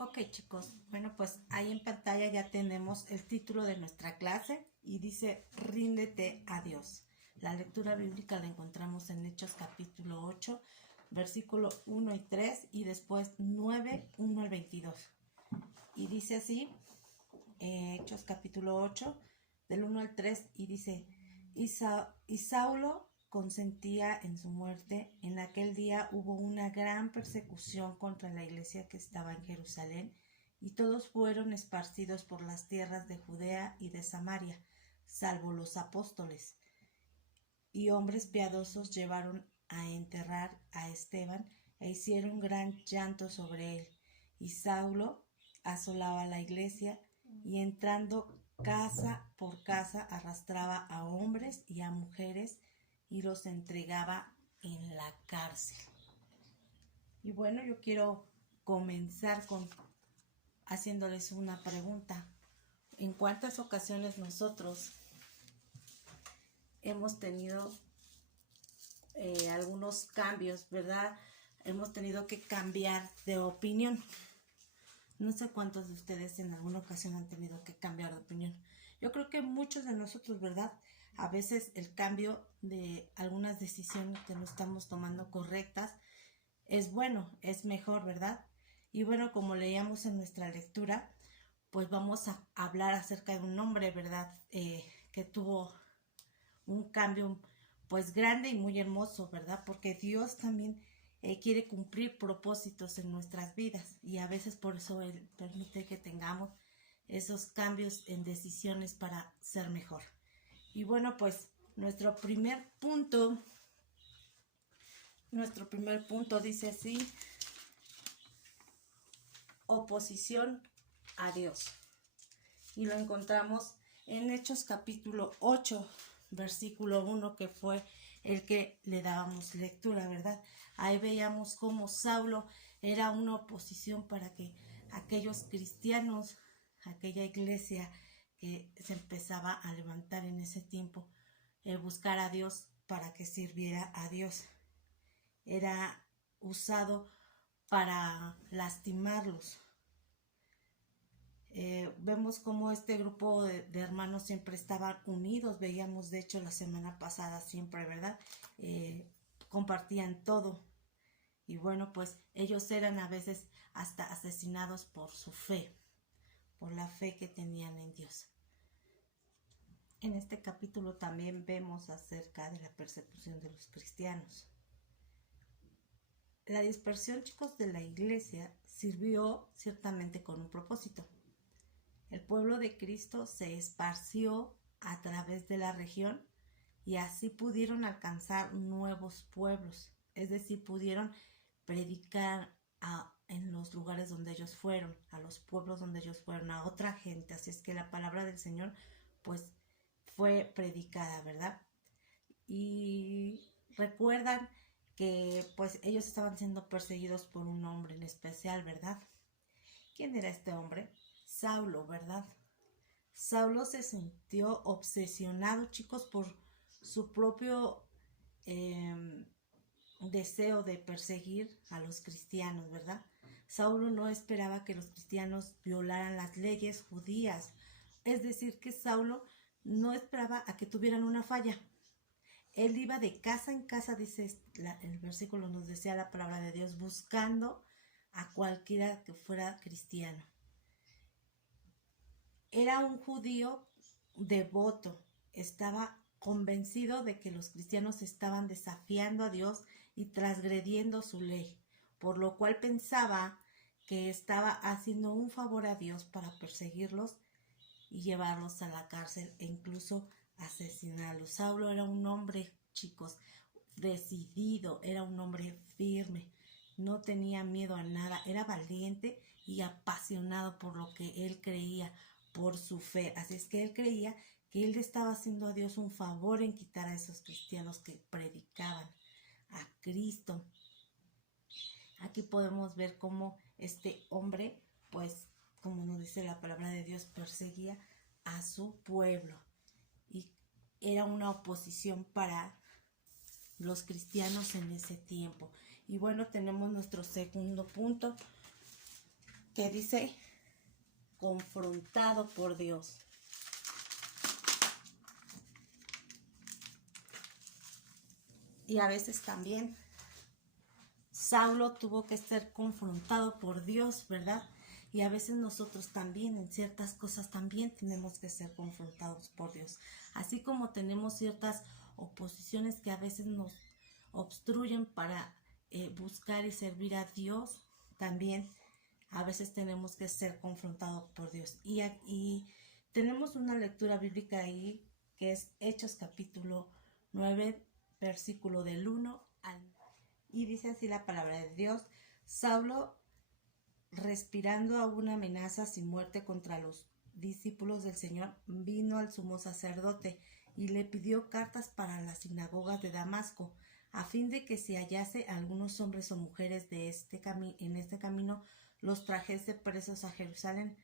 Ok, chicos, bueno, pues ahí en pantalla ya tenemos el título de nuestra clase y dice Ríndete a Dios. La lectura bíblica la encontramos en Hechos capítulo 8, versículo 1 y 3 y después 9, 1 al 22. Y dice así, Hechos capítulo 8, del 1 al 3, y dice, y Saulo consentía en su muerte. En aquel día hubo una gran persecución contra la iglesia que estaba en Jerusalén, y todos fueron esparcidos por las tierras de Judea y de Samaria, salvo los apóstoles. Y hombres piadosos llevaron a enterrar a Esteban e hicieron gran llanto sobre él. Y Saulo asolaba la iglesia y entrando casa por casa arrastraba a hombres y a mujeres y los entregaba en la cárcel. Y bueno, yo quiero comenzar haciéndoles una pregunta. ¿En cuántas ocasiones nosotros hemos tenido algunos cambios, verdad? Hemos tenido que cambiar de opinión. No sé cuántos de ustedes en alguna ocasión han tenido que cambiar de opinión. Yo creo que muchos de nosotros, ¿verdad? A veces el cambio de algunas decisiones que no estamos tomando correctas es bueno, es mejor, ¿verdad? Y bueno, como leíamos en nuestra lectura, pues vamos a hablar acerca de un hombre, ¿verdad? Que tuvo un cambio pues grande y muy hermoso, ¿verdad? Porque Dios también quiere cumplir propósitos en nuestras vidas y a veces por eso Él permite que tengamos esos cambios en decisiones para ser mejor. Y bueno, pues nuestro primer punto dice así: oposición a Dios. Y lo encontramos en Hechos capítulo 8, versículo 1, que fue el que le dábamos lectura, ¿verdad? Ahí veíamos cómo Saulo era una oposición para que aquellos cristianos, aquella iglesia que se empezaba a levantar en ese tiempo, buscar a Dios para que sirviera a Dios. Era usado para lastimarlos. Vemos cómo este grupo de hermanos siempre estaban unidos. Veíamos, de hecho, la semana pasada siempre, ¿verdad? Compartían todo. Y bueno, pues ellos eran a veces hasta asesinados por su fe, por la fe que tenían en Dios. En este capítulo también vemos acerca de la persecución de los cristianos. La dispersión, chicos, de la iglesia sirvió ciertamente con un propósito. El pueblo de Cristo se esparció a través de la región y así pudieron alcanzar nuevos pueblos, es decir, pudieron predicar en los lugares donde ellos fueron, a los pueblos donde ellos fueron, a otra gente. Así es que la palabra del Señor pues fue predicada, ¿verdad? Y recuerdan que pues ellos estaban siendo perseguidos por un hombre en especial, ¿verdad? ¿Quién era este hombre? Saulo, ¿verdad? Saulo se sintió obsesionado, chicos, por su propio deseo de perseguir a los cristianos, ¿verdad? Saulo no esperaba que los cristianos violaran las leyes judías. Es decir, que Saulo no esperaba a que tuvieran una falla. Él iba de casa en casa, dice el versículo, nos decía la palabra de Dios, buscando a cualquiera que fuera cristiano. Era un judío devoto, estaba convencido de que los cristianos estaban desafiando a Dios y transgrediendo su ley, por lo cual pensaba que estaba haciendo un favor a Dios para perseguirlos y llevarlos a la cárcel e incluso asesinarlos. Saulo era un hombre, chicos, decidido, era un hombre firme, no tenía miedo a nada, era valiente y apasionado por lo que él creía, por su fe. Así es que él creía que él le estaba haciendo a Dios un favor en quitar a esos cristianos que predicaban a Cristo. Aquí podemos ver cómo este hombre, pues, como nos dice la palabra de Dios, perseguía a su pueblo y era una oposición para los cristianos en ese tiempo. Y bueno, tenemos nuestro segundo punto, que dice confrontado por Dios. Y a veces también Saulo tuvo que ser confrontado por Dios, ¿verdad? Y a veces nosotros también, en ciertas cosas también tenemos que ser confrontados por Dios. Así como tenemos ciertas oposiciones que a veces nos obstruyen para buscar y servir a Dios, también a veces tenemos que ser confrontados por Dios. Y tenemos una lectura bíblica ahí que es Hechos capítulo 9, versículo del 1 al 9. Y dice así la palabra de Dios: Saulo, respirando aún amenazas y muerte contra los discípulos del Señor, vino al sumo sacerdote y le pidió cartas para las sinagogas de Damasco, a fin de que si hallase algunos hombres o mujeres en este camino, los trajese presos a Jerusalén.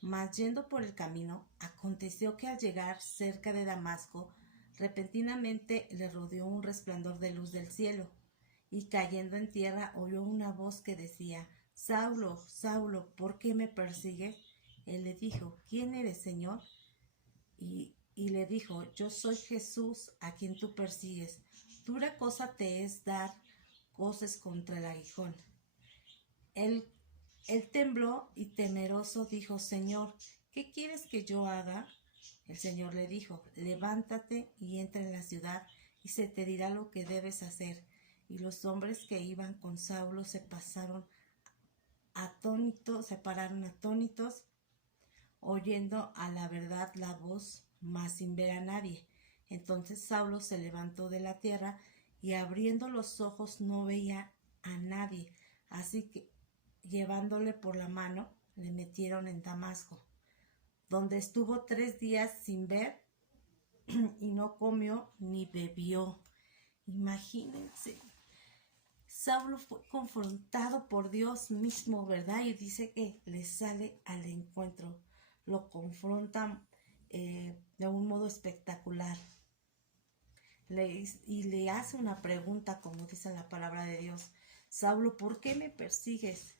Mas yendo por el camino, aconteció que al llegar cerca de Damasco, repentinamente le rodeó un resplandor de luz del cielo, y cayendo en tierra oyó una voz que decía: Saulo, Saulo, ¿por qué me persigues? Él le dijo: ¿Quién eres, Señor? Y le dijo: Yo soy Jesús, a quien tú persigues. Dura cosa te es dar coces contra el aguijón. Él tembló y temeroso dijo: Señor, ¿qué quieres que yo haga? El Señor le dijo: Levántate y entra en la ciudad, y se te dirá lo que debes hacer. Y los hombres que iban con Saulo se pararon atónitos, oyendo a la verdad la voz, mas sin ver a nadie. Entonces Saulo se levantó de la tierra, y abriendo los ojos no veía a nadie. Así que, llevándole por la mano, le metieron en Damasco, donde estuvo 3 días sin ver, y no comió ni bebió. Imagínense. Saulo fue confrontado por Dios mismo, ¿verdad? Y dice que le sale al encuentro. Lo confronta de un modo espectacular. Y le hace una pregunta, como dice la palabra de Dios: Saulo, ¿por qué me persigues?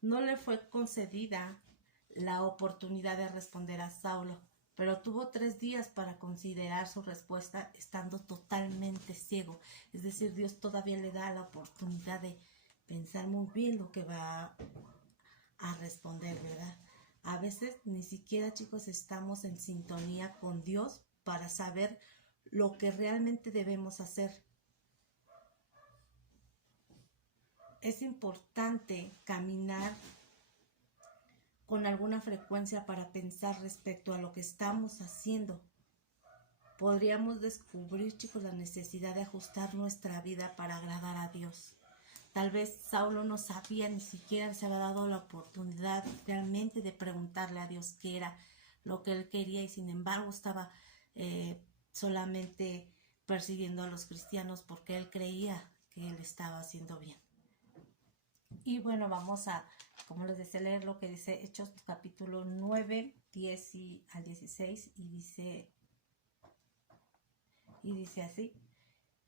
No le fue concedida la oportunidad de responder a Saulo, pero tuvo 3 días para considerar su respuesta, estando totalmente ciego. Es decir, Dios todavía le da la oportunidad de pensar muy bien lo que va a responder, ¿verdad? A veces ni siquiera, chicos, estamos en sintonía con Dios para saber lo que realmente debemos hacer. Es importante caminar con alguna frecuencia para pensar respecto a lo que estamos haciendo. Podríamos descubrir, chicos, la necesidad de ajustar nuestra vida para agradar a Dios. Tal vez Saulo no sabía, ni siquiera se había dado la oportunidad realmente de preguntarle a Dios qué era lo que él quería, y sin embargo estaba solamente persiguiendo a los cristianos porque él creía que él estaba haciendo bien. Y bueno, vamos a, como les decía, leer lo que dice Hechos capítulo 9, 10 al 16, y dice así: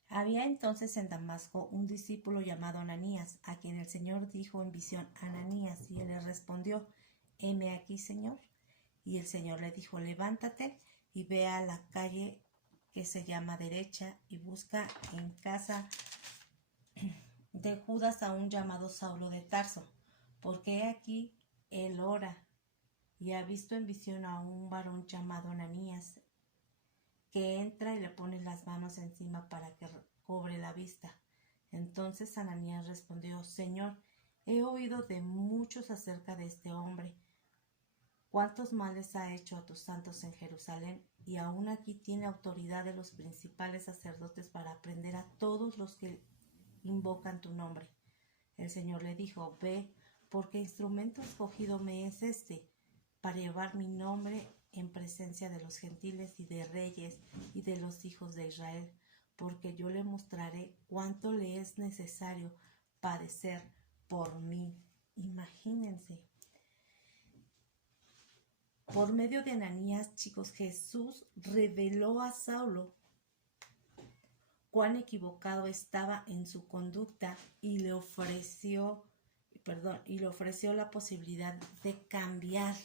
Había entonces en Damasco un discípulo llamado Ananías, a quien el Señor dijo en visión: Ananías. Y él le respondió: heme aquí, Señor. Y el Señor le dijo: levántate y ve a la calle que se llama Derecha, y busca en casa de Judas a un llamado Saulo de Tarso, porque he aquí él ora, y ha visto en visión a un varón llamado Ananías, que entra y le pone las manos encima para que cobre la vista. Entonces Ananías respondió: Señor, he oído de muchos acerca de este hombre, cuántos males ha hecho a tus santos en Jerusalén, y aún aquí tiene autoridad de los principales sacerdotes para prender a todos los que invocan tu nombre. El Señor le dijo: ve, porque instrumento escogido me es este, para llevar mi nombre en presencia de los gentiles y de reyes y de los hijos de Israel, porque yo le mostraré cuánto le es necesario padecer por mí. Imagínense. Por medio de Ananías, chicos, Jesús reveló a Saulo cuán equivocado estaba en su conducta, y le ofreció perdón, y le ofreció la posibilidad de cambiar.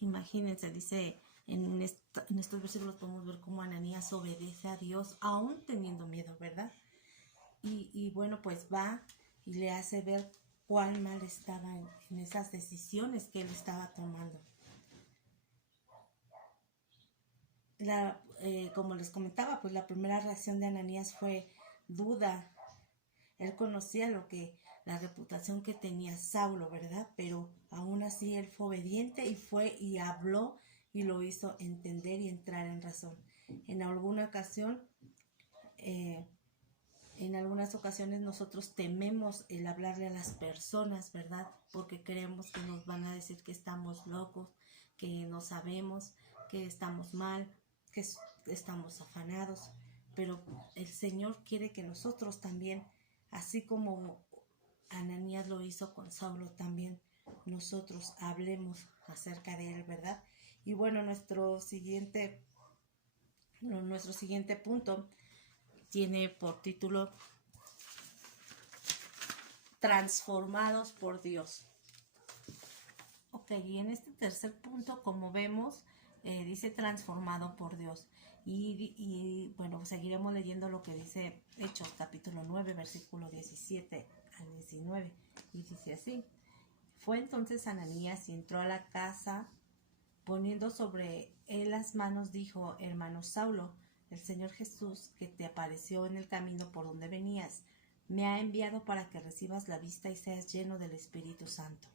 Imagínense, dice en estos versículos podemos ver cómo Ananías obedece a Dios aún teniendo miedo, ¿verdad? Y bueno, pues va y le hace ver cuál mal estaba en esas decisiones que él estaba tomando. Como les comentaba, pues la primera reacción de Ananías fue duda. Él conocía la reputación que tenía Saulo, ¿verdad? Pero aún así él fue obediente y fue y habló y lo hizo entender y entrar en razón. En algunas ocasiones nosotros tememos el hablarle a las personas, ¿verdad? Porque creemos que nos van a decir que estamos locos, que no sabemos, que estamos mal, que estamos afanados. Pero el Señor quiere que nosotros también, así como Ananías lo hizo con Saulo, también nosotros hablemos acerca de él, ¿verdad? Y bueno, nuestro siguiente punto tiene por título Transformados por Dios. Ok, y en este tercer punto, como vemos, dice transformado por Dios. Y bueno, seguiremos leyendo lo que dice Hechos, capítulo 9, versículo 17 al 19. Y dice así: fue entonces Ananías y entró a la casa, poniendo sobre él las manos, dijo: hermano Saulo, el Señor Jesús, que te apareció en el camino por donde venías, me ha enviado para que recibas la vista y seas lleno del Espíritu Santo.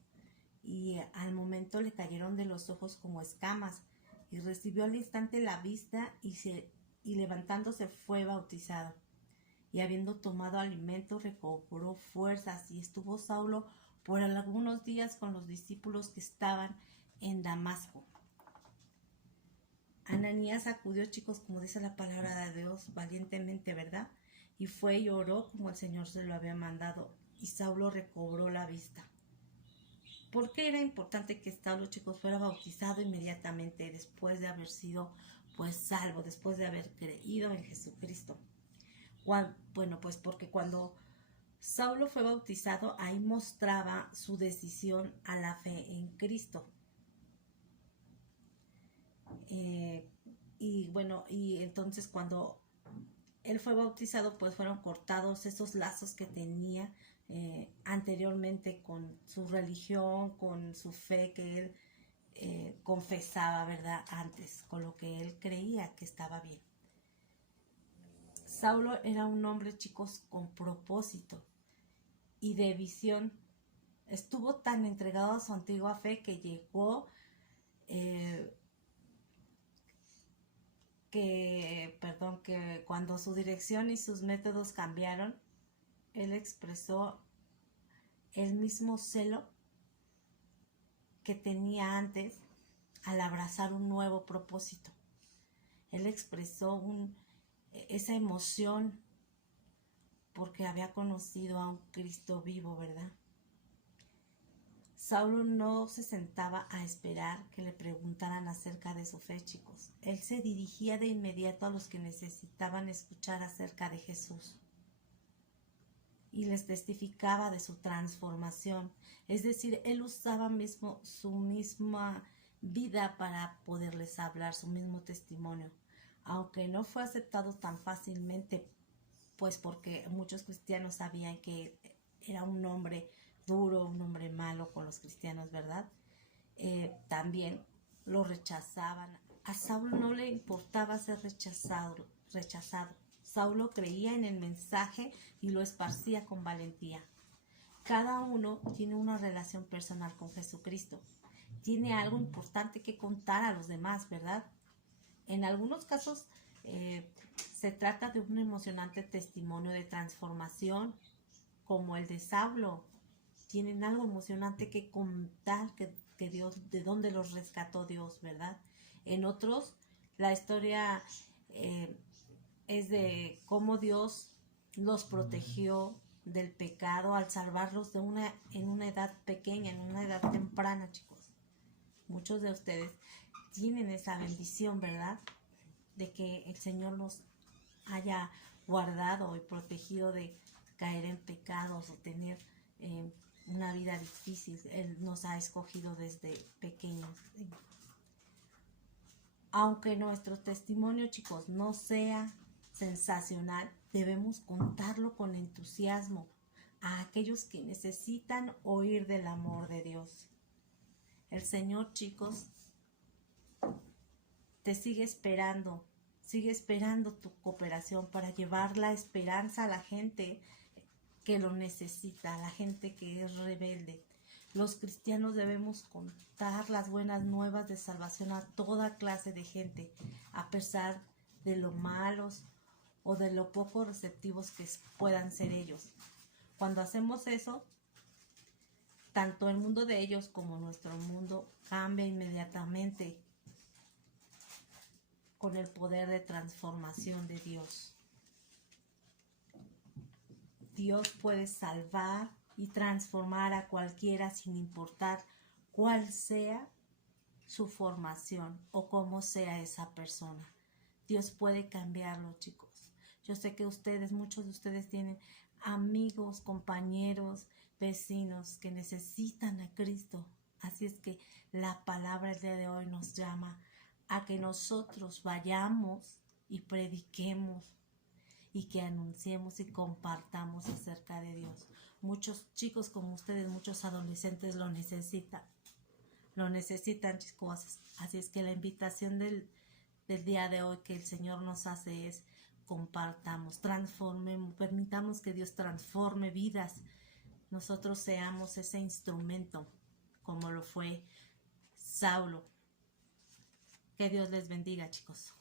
Y al momento le cayeron de los ojos como escamas, y recibió al instante la vista, y levantándose fue bautizado. Y habiendo tomado alimento recobró fuerzas, y estuvo Saulo por algunos días con los discípulos que estaban en Damasco. Ananías acudió, chicos, como dice la palabra de Dios, valientemente, ¿verdad? Y fue y oró como el Señor se lo había mandado, y Saulo recobró la vista. ¿Por qué era importante que Saulo, chicos, fuera bautizado inmediatamente después de haber sido, pues, salvo, después de haber creído en Jesucristo? Bueno, pues porque cuando Saulo fue bautizado, ahí mostraba su decisión a la fe en Cristo. Y bueno, y entonces cuando él fue bautizado, pues fueron cortados esos lazos que tenía anteriormente con su religión, con su fe que él confesaba, ¿verdad? Antes, con lo que él creía que estaba bien. Saulo era un hombre, chicos, con propósito y de visión. Estuvo tan entregado a su antigua fe que llegó que cuando su dirección y sus métodos cambiaron, él expresó el mismo celo que tenía antes al abrazar un nuevo propósito. Él expresó esa emoción porque había conocido a un Cristo vivo, ¿verdad? Saulo no se sentaba a esperar que le preguntaran acerca de su fe, chicos. Él se dirigía de inmediato a los que necesitaban escuchar acerca de Jesús y les testificaba de su transformación. Es decir, él usaba su misma vida para poderles hablar, su mismo testimonio. Aunque no fue aceptado tan fácilmente, pues porque muchos cristianos sabían que era un hombre duro, un hombre malo con los cristianos, ¿verdad? También lo rechazaban. A Saulo no le importaba ser rechazado. Saulo creía en el mensaje y lo esparcía con valentía. Cada uno tiene una relación personal con Jesucristo. Tiene algo importante que contar a los demás, ¿verdad? En algunos casos se trata de un emocionante testimonio de transformación, como el de Saulo. Tienen algo emocionante que contar, que Dios, de dónde los rescató Dios, ¿verdad? En otros, la historia es de cómo Dios los protegió del pecado al salvarlos en una edad pequeña, en una edad temprana, chicos. Muchos de ustedes tienen esa bendición, ¿verdad? De que el Señor nos haya guardado y protegido de caer en pecados o tener una vida difícil. Él nos ha escogido desde pequeños. Aunque nuestro testimonio, chicos, no sea sensacional, debemos contarlo con entusiasmo a aquellos que necesitan oír del amor de Dios. El Señor, chicos, te sigue esperando tu cooperación para llevar la esperanza a la gente que lo necesita, a la gente que es rebelde. Los cristianos debemos contar las buenas nuevas de salvación a toda clase de gente, a pesar de lo malos o de lo poco receptivos que puedan ser ellos. Cuando hacemos eso, tanto el mundo de ellos como nuestro mundo cambia inmediatamente con el poder de transformación de Dios. Dios puede salvar y transformar a cualquiera sin importar cuál sea su formación o cómo sea esa persona. Dios puede cambiarlo, chicos. Yo sé que muchos de ustedes tienen amigos, compañeros, vecinos que necesitan a Cristo. Así es que la palabra el día de hoy nos llama a que nosotros vayamos y prediquemos y que anunciemos y compartamos acerca de Dios. Muchos chicos como ustedes, muchos adolescentes lo necesitan, chicos. Así es que la invitación del día de hoy que el Señor nos hace es: compartamos, transformemos, permitamos que Dios transforme vidas. Nosotros seamos ese instrumento como lo fue Saulo. Que Dios les bendiga, chicos.